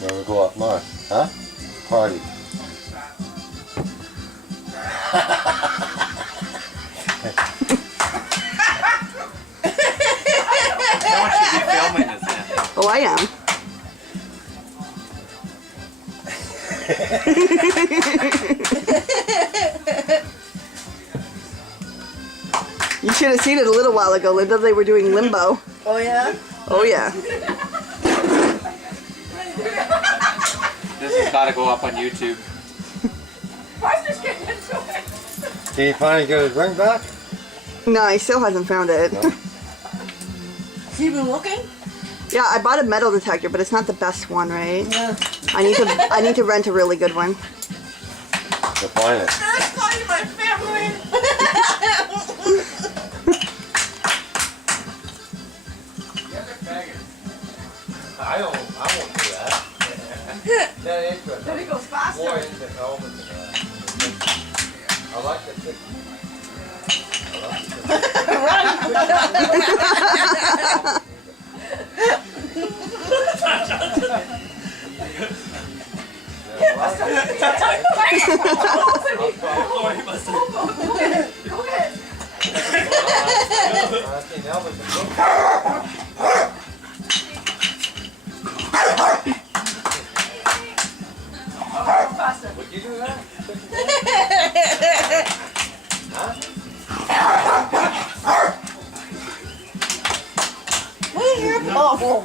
Where we go up north, huh? Party. Someone should be filming this now. Oh, I am. You should have seen it a little while ago, Linda. They were doing limbo. Oh yeah? Oh, yeah. This has got to go up on YouTube. Parker's getting into it. Did he finally get his ring back? No, he still hasn't found it. No. Has he been looking? Yeah, I bought a metal detector, but it's not the best one, right? Yeah. I need to rent a really good one. To find it. That's finding my family. I won't do that. That ain't good. Then he goes faster. More into helmets and that. I like the thick. Go ahead. Faster. Would you do that? Oh.